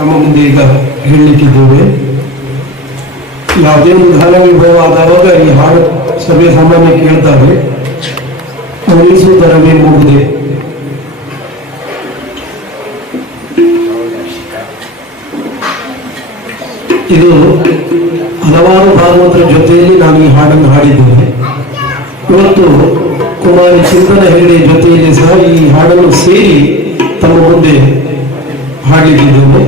ನಮ್ಮ ಮುಂದೆ ಈಗ ಹೇಳಲಿಕ್ಕಿದ್ದೇವೆ. ಯಾವುದೇ ಘನ ವಿಭವ ಆದಾಗ ಈ ಹಾಡು ಸಭೆ ಸಾಮಾನ್ಯ ಕೇಳ್ತಾರೆ. ತರವೇ ಮುಗಿದೆ. ಇದು ಹಲವಾರು ಭಾಗವತರ ಜೊತೆಯಲ್ಲಿ ನಾನು ಈ ಹಾಡನ್ನು ಹಾಡಿದ್ದೇನೆ. ಇವತ್ತು ಕುಮಾರಿ ಚಿಂತನ ಹೆಗಡೆ ಜೊತೆಯಲ್ಲಿ ಸಹ ಈ ಹಾಡನ್ನು ಸೇರಿ ತಮ್ಮ ಮುಂದೆ ಹಾಡಲಿದ್ದೇನೆ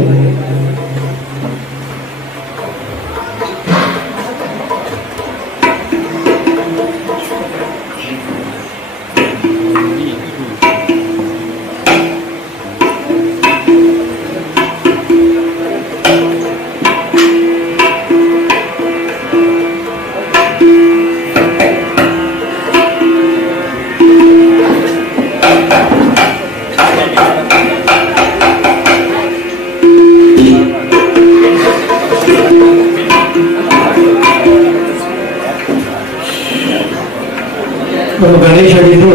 ನಮ್ಮ ಗಣೇಶ ಹೇಳಿದ್ರು,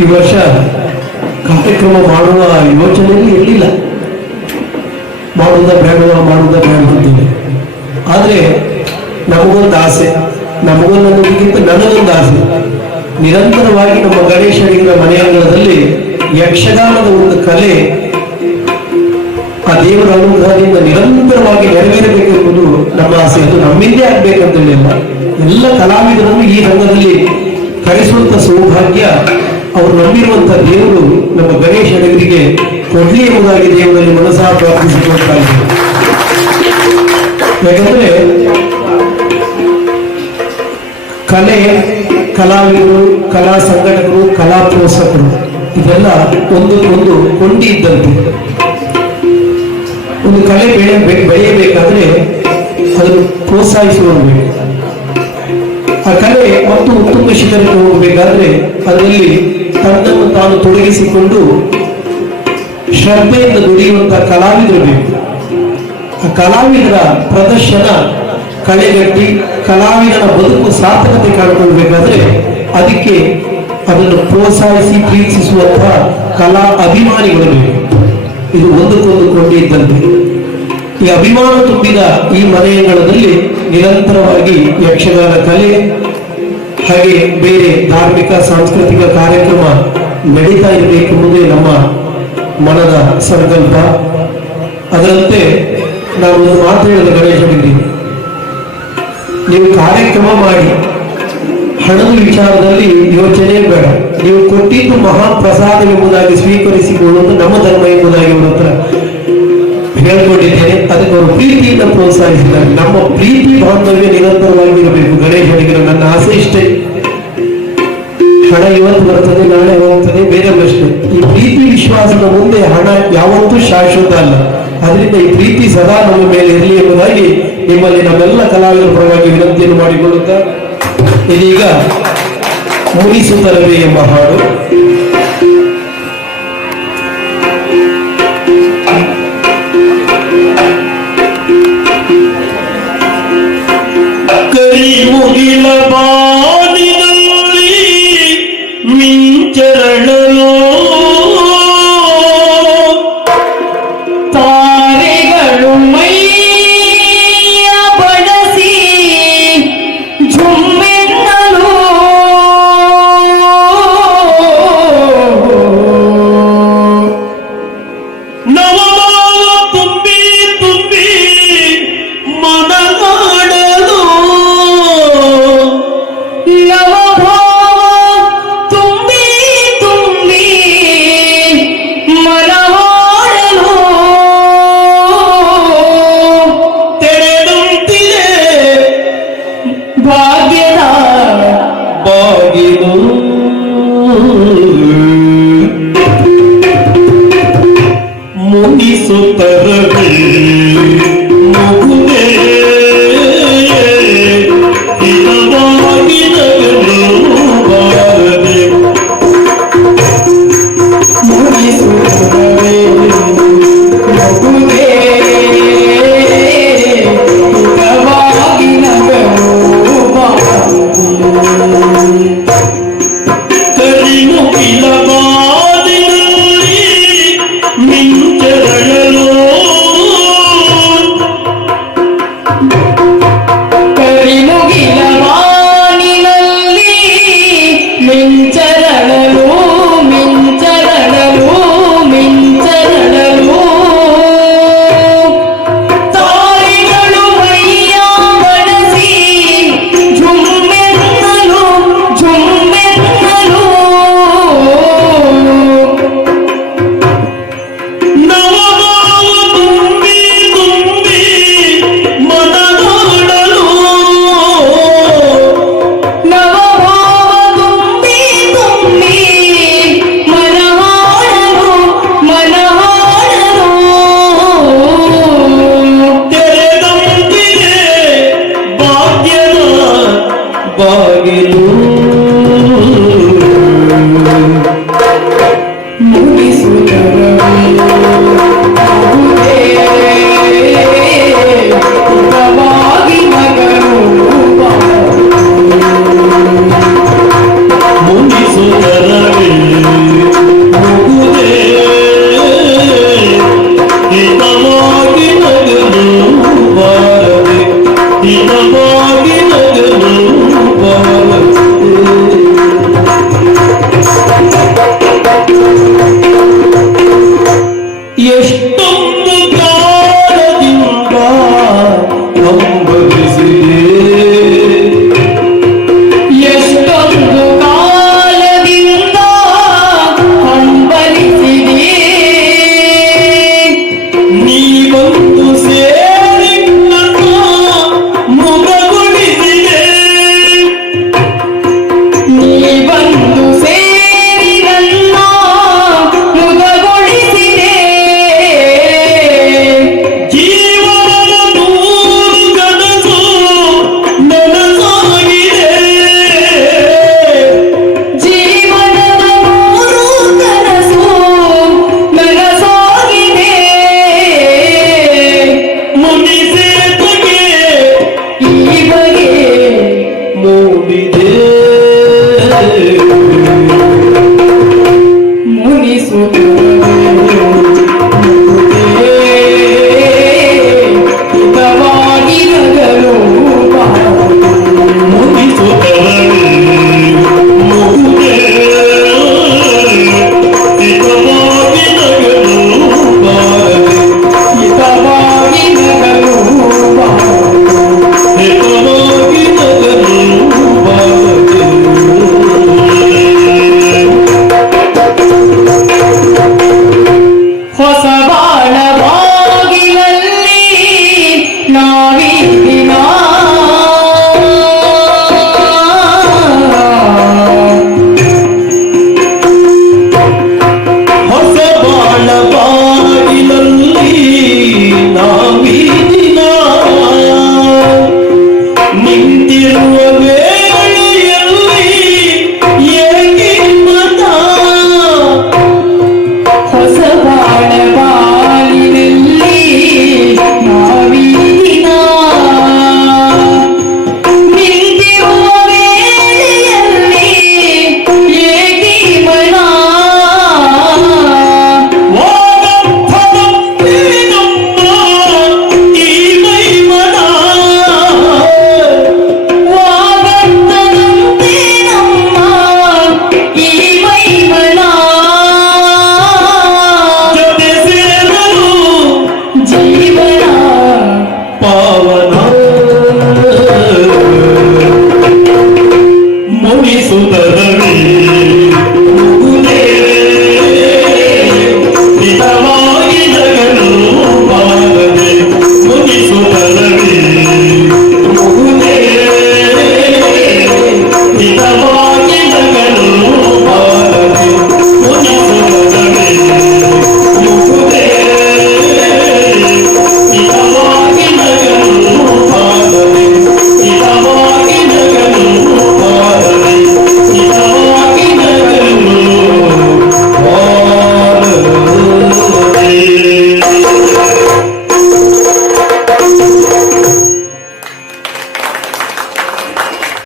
ಈ ವರ್ಷ ಕಾರ್ಯಕ್ರಮ ಮಾಡುವ ಯೋಚನೆಯಲ್ಲಿ ಇರಲಿಲ್ಲ. ಮಾಡುವುದ ಬೇಡವ ಮಾಡುವುದ ಬೇಡ ಅಂತಿದೆ ಆದರೆ ನಮಗೊಂದು ಆಸೆ, ನಮಗೊಂದು ಅನ್ನೋದಕ್ಕಿಂತ ನನಗೊಂದು ಆಸೆ. ನಿರಂತರವಾಗಿ ನಮ್ಮ ಗಣೇಶ ಅಡಿಗರ ಮನೆಯಂಗಳದಲ್ಲಿ ಯಕ್ಷಗಾನದ ಒಂದು ಕಲೆ ಆ ದೇವರ ಅನುಗ್ರಹದಿಂದ ನಿರಂತರವಾಗಿ ನೆರವೇರಬೇಕೆಂಬುದು ನಮ್ಮ ಆಸೆ. ಅದು ನಮ್ಮಿಂದೇ ಆಗ್ಬೇಕಂತೇಳಿ ಅಲ್ಲ. ಎಲ್ಲ ಕಲಾವಿದರನ್ನು ಈ ರಂಗದಲ್ಲಿ ಕರೆಸುವಂತ ಸೌಭಾಗ್ಯ ಅವರು ನಂಬಿರುವಂತ ದೇವರು ನಮ್ಮ ಗಣೇಶ ಅಡಗರಿಗೆ ಕೊಡ್ಲಿ ಎಂಬುದಾಗಿ ದೇವರಲ್ಲಿ ಮನಸ್ಸಾ ಪ್ರಾರ್ಥಿಸಿಕೊಳ್ತಾ ಇದ್ದೇವೆ ಯಾಕಂದ್ರೆ ಕಲೆ, ಕಲಾವಿದರು, ಕಲಾ ಸಂಘಟಕರು, ಕಲಾ ಪ್ರೋತ್ಸಾಹಕರು, ಇದೆಲ್ಲ ಒಂದು ಒಂದು ಕೊಂಡಿ ಇದ್ದಂತೆ. ಒಂದು ಕಲೆ ಬೆಳೆ ಬೆಳೆಯಬೇಕಾದ್ರೆ ಅದನ್ನು ಪ್ರೋತ್ಸಾಹಿಸುವ ಆ ಕಲೆ ಮತ್ತು ಉತ್ತುಂಗ ಶಿಖರಕ್ಕೆ ಹೋಗಬೇಕಾದ್ರೆ ಅದರಲ್ಲಿ ತನ್ನನ್ನು ತಾನು ತೊಡಗಿಸಿಕೊಂಡು ಶ್ರದ್ಧೆಯಿಂದ ದುಡಿಯುವಂತಹ ಕಲಾವಿದರು ಬೇಕು. ಆ ಕಲಾವಿದರ ಪ್ರದರ್ಶನ, ಕಳೆಗಟ್ಟಿ, ಕಲಾವಿದನ ಬದುಕು ಸಾರ್ಥಕತೆ ಕಾಣ್ಕೊಳ್ಬೇಕಾದ್ರೆ ಅದಕ್ಕೆ ಅದನ್ನು ಪ್ರೋತ್ಸಾಹಿಸಿ, ಪ್ರೀತಿಸುವಂತಹ ಕಲಾ ಅಭಿಮಾನಿಗಳು ಬೇಕು. ಇದು ಒಂದಕ್ಕೊಂದು ಕೊಂಡಿ ಈ ಅಭಿಮಾನ ತುಂಬಿದ ಈ ಮನೆಯಂಗಳದಲ್ಲಿ ನಿರಂತರವಾಗಿ ಯಕ್ಷಗಾನ ಕಲೆ ಹಾಗೆ ಬೇರೆ ಧಾರ್ಮಿಕ, ಸಾಂಸ್ಕೃತಿಕ ಕಾರ್ಯಕ್ರಮ ನಡೀತಾ ಇರಬೇಕೆಂಬುದೇ ನಮ್ಮ ಮನದ ಸಂಕಲ್ಪ. ಅದರಂತೆ ನಾವು ಒಂದು ಮಾತು ಹೇಳಿದ ಗಣೇಶನಿಗೆ ನೀವು ಕಾರ್ಯಕ್ರಮ ಮಾಡಿ ಹಣದ ವಿಚಾರದಲ್ಲಿ ಯೋಚನೆ ಬೇಡ. ನೀವು ಕೊಟ್ಟಿದ್ದು ಮಹಾಪ್ರಸಾದ ಎಂಬುದಾಗಿ ಸ್ವೀಕರಿಸಿಕೊಳ್ಳುವುದು ನಮ್ಮ ಧರ್ಮ ಎಂಬುದಾಗಿ ಅವರ ಹೇಳ್ಕೊಂಡಿದ್ದೇನೆ. ಅದಕ್ಕೆ ಅವರು ಪ್ರೀತಿಯಿಂದ ಪ್ರೋತ್ಸಾಹಿಸಿದ್ದಾರೆ. ನಮ್ಮ ಪ್ರೀತಿ ಬಾಂಧವ್ಯ ನಿರಂತರವಾಗಿರಬೇಕು. ಗಣೇಶನಿಗೆ ನನ್ನ ಆಸೆ ಇಷ್ಟೇ. ಹಣ ಇವತ್ತು ಬರ್ತದೆ, ನಾಳೆ ಹೋಗ್ತದೆ, ಬೇರೆ ಪ್ರಶ್ನೆ. ಈ ಪ್ರೀತಿ ವಿಶ್ವಾಸದ ಮುಂದೆ ಹಣ ಯಾವತ್ತೂ ಶಾಶ್ವತ ಅಲ್ಲ. ಅದರಿಂದ ಈ ಪ್ರೀತಿ ಸದಾ ನಮ್ಮ ಮೇಲೆ ಇರಲಿ ಎಂಬುದಾಗಿ ನಿಮ್ಮಲ್ಲಿ ನಮ್ಮೆಲ್ಲ ಕಲಾವಿದರ ಪರವಾಗಿ ವಿನಂತಿಯನ್ನು ಮಾಡಿಕೊಳ್ಳುತ್ತಾ ಇದೀಗ ಮುನಿಸುತ್ತಲವೇ ಎಂಬ ಹಾಡು. মুগির Hallelujah.